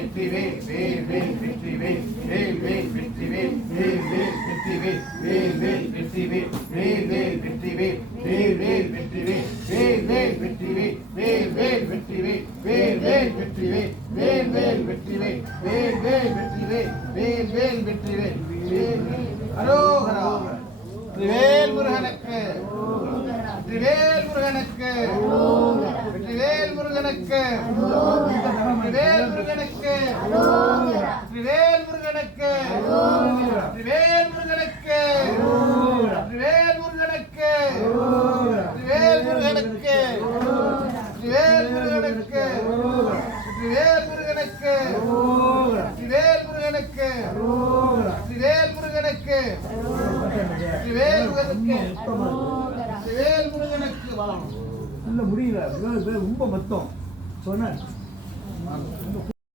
வெற்றிவேல் வேல் வெற்றிவேல் வேல் வெற்றிவேல் வெற்றிவேல் வேல் வெற்றிவேல் வெற்றிவேல் வெற்றிவேல் வெற்றிவேல் வெற்றிவேல் வெற்றிவேல் வெற்றிவேல் வெற்றிவேல் அரோகரா வெற்றிவேல் முருகனுக்கு வெற்றிவேல் முருகனுக்கு வெற்றிவேல் முருகனுக்கு வெற்றிவேல் முருகனுக்கு வெற்றிவேல் முருகனுக்கு வெற்றிவேல் முருகனுக்கு வெற்றிவேல் முருகனுக்கு வெற்றிவேல் முருகனுக்கு வெற்றிவேல் முருகனுக்கு வெற்றிவேல் முருகனுக்கு வெற்றிவேல் முருகனுக்கு வெற்றிவேல் முருகனுக்கு வெற்றிவேல் முருகனுக்கு வெற்றிவேல் முருகனுக்கு இல்ல முடியல ரொம்ப மொத்தம் சொன்ன